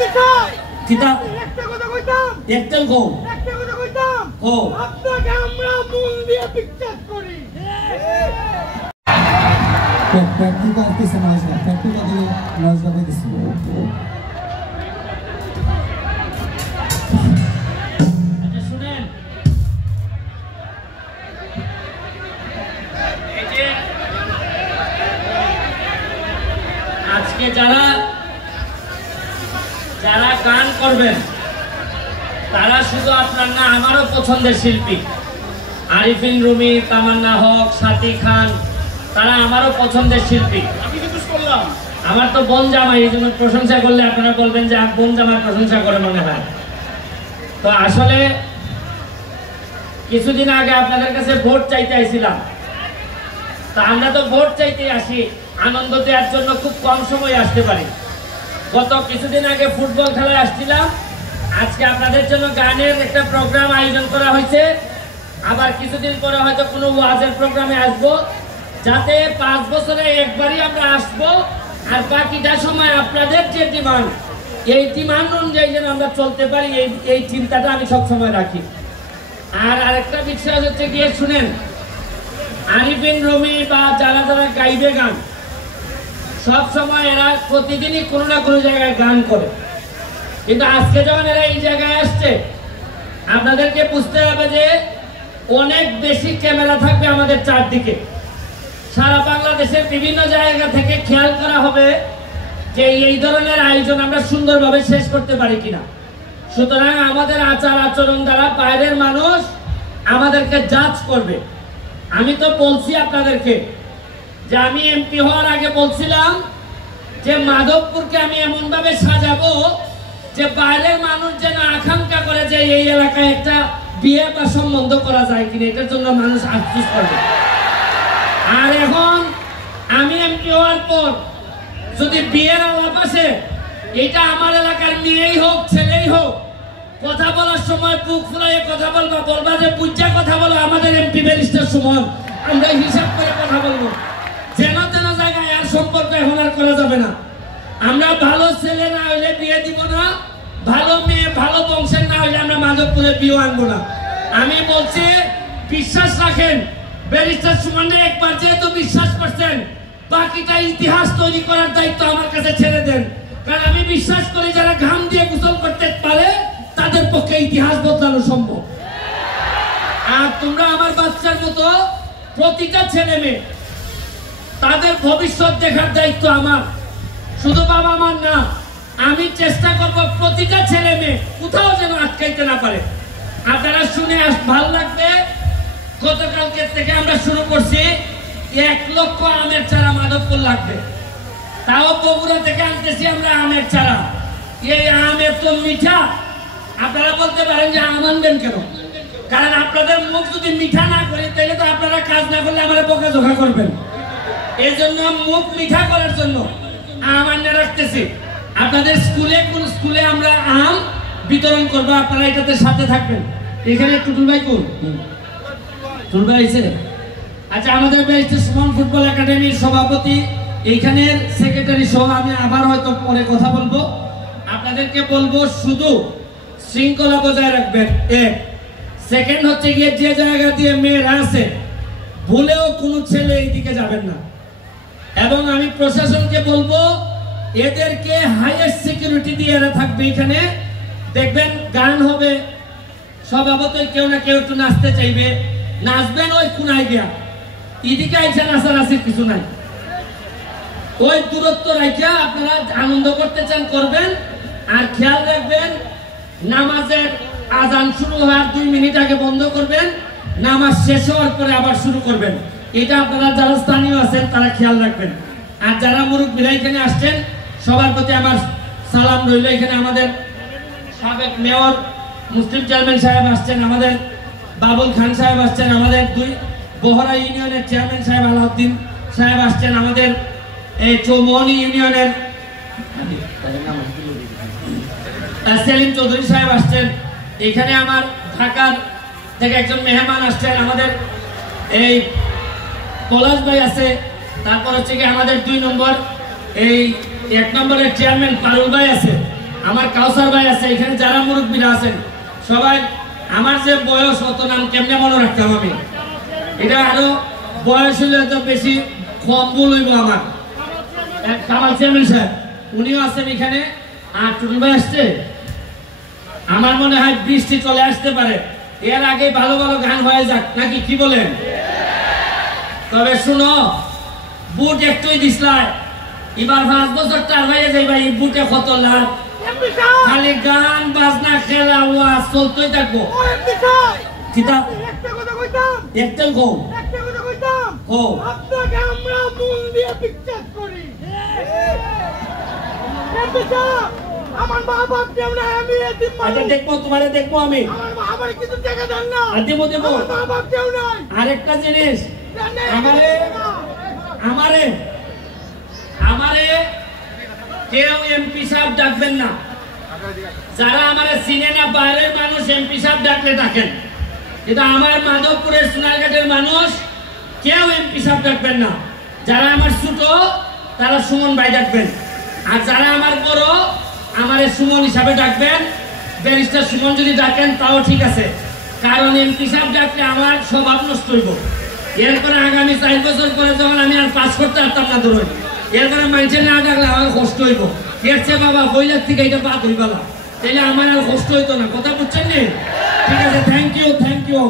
কিতা একটা কথা কইতাম একটাই কও একটা কথা কইতাম ও আপনাকে আমরা মূল দিয়ে বিশ্বাস করি প্র্যাকটিক্যাল কিছু নয় না প্র্যাকটিক্যালি নয় যাবে কিছু আচ্ছা শুনেন এই যে আজকে যারা গান করবেন তারা শুধু আপনার না আমারও পছন্দের শিল্পী আরিফিন রুমি তামান্না হক সাথী খান তারা আমারও পছন্দের শিল্পী আমি কিছু করলাম আমার তো বোন জামাই এই জন্য প্রশংসা করলে আপনারা বলবেন যে বোন জামার প্রশংসা করে মনে হয় তো আসলে কিছুদিন আগে আপনাদের কাছে ভোট চাইতে আইছিলাম তা আমরা তো ভোট চাইতে আসি আনন্দ দেওয়ার জন্য খুব কম সময় আসতে পারি গত কিছুদিন আগে ফুটবল খেলায় আসছিলাম আজকে আপনাদের জন্য গানের একটা প্রোগ্রাম আয়োজন করা হয়েছে আবার কিছুদিন পরে হয়তো কোনো ওয়াজের প্রোগ্রামে আসবো যাতে 5 বছরে একবারই আমরা আসবো আর বাকিটা সময় আপনাদের যে ডিমান্ড এই ডিমান্ড অনুযায়ী যেন আমরা চলতে পারি এই চিন্তাটা আমি সবসময় রাখি আর আরেকটা বিশ্বাস হচ্ছে গিয়ে শুনেন আরিফিন রুমি বা যারা গাইবে গান সব সময় এরা প্রতিদিনই কোনো না কোনো জায়গায় গান করে কিন্তু আজকে যখন এরা এই জায়গায় আসছে আপনাদেরকে বুঝতে হবে যে অনেক বেশি ক্যামেরা থাকবে আমাদের চারদিকে সারা বাংলাদেশের বিভিন্ন জায়গা থেকে খেয়াল করা হবে যে এই ধরনের আয়োজন আমরা সুন্দরভাবে শেষ করতে পারি কিনা সুতরাং আমাদের আচার আচরণ দ্বারা বাইরের মানুষ আমাদেরকে জাজ করবে আমি তো বলছি আপনাদেরকে যে আমি এমপি হওয়ার আগে বলছিলাম যে মাধবপুরকে আমি এমন ভাবে সাজাবো যে বাইরের মানুষ যেন আকাঙ্ক্ষা করে যে এই এলাকায় একটা বিয়ে বা সম্বন্ধ করা যায় কিনা এটার জন্য মানুষ আফসোস করবে আর এখন আমি এমপি হওয়ার পর যদি বিয়ের আলাপ আসে এটা আমার এলাকার মেয়েই হোক ছেলেই হোক কথা বলার সময় বুক ফুলাইয়ে কথা বলবা যে বুঝা কথা বলো আমাদের এমপি ব্যারিস্টার সুমন আমরা হিসাব করে কথা বলবো যেন তেন জায়গায় আর সম্পর্ক এখন আর করা যাবে না আমরা ভালো ছেলে না হইলে বিয়ে দিব না ভালো মেয়ে ভালো বংশের না হইলে আমরা মাধবপুরে বিয়ে আনবো না আমি বলছি বিশ্বাস রাখেন ব্যারিস্টার সুমনে একবার যেহেতু বিশ্বাস করছেন বাকিটা ইতিহাস তৈরি করার দায়িত্ব আমার কাছে ছেড়ে দেন কারণ আমি বিশ্বাস করি যারা ঘাম দিয়ে গোসল করতে পারে তাদের পক্ষে ইতিহাস বদলানো সম্ভব আর তোমরা আমার বাচ্চার মতো প্রতিটা ছেলে মেয়ে তাদের ভবিষ্যৎ দেখার দায়িত্ব আমার শুধু বাবা মার না আমি চেষ্টা করব প্রতিটা ছেলে মেয়ে কোথাও যেন আটকাইতে না পারে আপনারা শুনে ভালো লাগবে গতকালকে থেকে আমরা শুরু করছি 1 লক্ষ আমের চারা মাধবপুর লাগবে তাও বগুড়া থেকে আনতেছি আমরা আমের চারা এই আম এত মিঠা আপনারা বলতে পারেন যে আম আনবেন কেন কারণ আপনাদের মুখ যদি মিঠা না করে তাহলে তো আপনারা কাজ না করলে আমরা বকাঝকা করবেন এই জন্য মুখ মিঠা করার জন্য আম আনিয়ে রাখতেছি আপনাদের কোন স্কুলে আমরা আম বিতরণ করবো আপনারা এটাতে সাথে থাকবেন এখানে টুটুল ভাই কোন টুটুল ভাই আছে আচ্ছা আমাদের ব্যারিস্টার সুমন ফুটবল একাডেমির সভাপতি এইখানের সেক্রেটারি সহ আমি আবার হয়তো পরে কথা বলবো আপনাদেরকে বলবো শুধু শৃঙ্খলা বজায় রাখবেন এক সেকেন্ড হচ্ছে গিয়ে যে জায়গা দিয়ে মেয়েরা আছে ভুলেও কোনো ছেলে এইদিকে যাবেন না এবং আমি প্রশাসনকে বলবো এদেরকে হাইয়েস্ট সিকিউরিটি দিয়ে এরা থাকবে এখানে দেখবেন গান হবে স্বভাবতই কেউ না কেউ একটু নাচতে চাইবে নাচবেন ওই কোনায় গিয়া এদিকে আইসা নাচানাচির কিছু নাই ওই দূরত্ব রাখিয়া আপনারা আনন্দ করতে চান করবেন আর খেয়াল রাখবেন নামাজের আজান শুরু হওয়ার 2 মিনিট আগে বন্ধ করবেন নামাজ শেষ হওয়ার পরে আবার শুরু করবেন এটা আপনারা যারা স্থানীয় আছেন তারা খেয়াল রাখবেন আর যারা মুরব্বীরা এখানে আসছেন সবার প্রতি আমার সালাম রইল এখানে আমাদের সাবেক মেয়র মুসলিম চেয়ারম্যান সাহেব আসছেন আমাদের বাবুল খান সাহেব আসছেন আমাদের বহরা ইউনিয়নের চেয়ারম্যান সাহেব আলাউদ্দিন সাহেব আসছেন আমাদের এই চৌমনি ইউনিয়নের সেলিম চৌধুরী সাহেব আসছেন এখানে আমার ঢাকার থেকে একজন মেহমান আসছেন আমাদের এই পলাশ ভাই আছে তারপর হচ্ছে কি আমাদের 2 নম্বর এই 1 নম্বরের চেয়ারম্যান পারুল ভাই আছে আমার কাউসার ভাই আছে, এখানে যারা মুরব্বীরা আছেন সবাই, আমার যে বয়স অত নাম কেমনে মনে রাখতাম আমি, এটা আরো বয়স হলে তো বেশি কম বলইব আমার। কামাল চেয়ারম্যান সাহেব উনিও আছেন এখানে, আর টুটুল ভাই আসছে। আমার মনে হয় বৃষ্টি চলে আসতে পারে, এর আগে ভালো ভালো গান হয়ে যাক নাকি, কি বলেন? তবে শুনো, বুট একটুই দিসলাই, এবার 5 বছর টার হয়ে যাইবা, এই বুটে কত লাভ, এমপি সাহেব খালি গান বাজনা খেলা ওয়াজ চলতেই থাকবো। ও এমপি সাহেব কিতা একটা কথা কইতাম একটাই কম একটা কথা কইতাম ও আপনাকে আমরা মন দিয়ে পিকচার করি এমপি সাহেব আমার মা বাপ কেউ না আমি এতিম আচ্ছা মানুষ দেখবো, তোমারে দেখবো আমি, আমার মা আমার কিছু টাকা দেন না দেবো দেবো। আমার মা বাপ কেউ নাই আরেকটা জিনিস, দেন না, আমারে আমারে আমারে কেউ এমপি সাহেব ডাকবেন না, যারা আমারে চিনে না বাইরের মানুষ এমপি সাহেব ডাকলে ডাকেন, কিন্তু আমার মাধবপুরের সোনারঘাটের মানুষ কেউ এমপি সাহেব ডাকবেন না। যারা আমার ছোট তারা সুমন ভাই ডাকবেন, আর যারা আমার বড় আমারে সুমন হিসাবে ডাকবেন। ব্যারিস্টার সুমন যদি ডাকেন তাও ঠিক আছে, কারণ এমপি সাহেব ডাকলে আমার স্বভাব নষ্ট হইব। এরপরে আগামী 4 বছর পরে যখন আমি আর পাস করতে পারতাম না ধরুন, এরপরে মানুষে না ডাকলে আমার কষ্ট হইব। এর চেয়ে বাবা বইলার থেকে এটা বাদ হইবালা, তাইলে আমার আর কষ্ট হইতো না। কথা বুঝছেন নি? ঠিক আছে, থ্যাংক ইউ।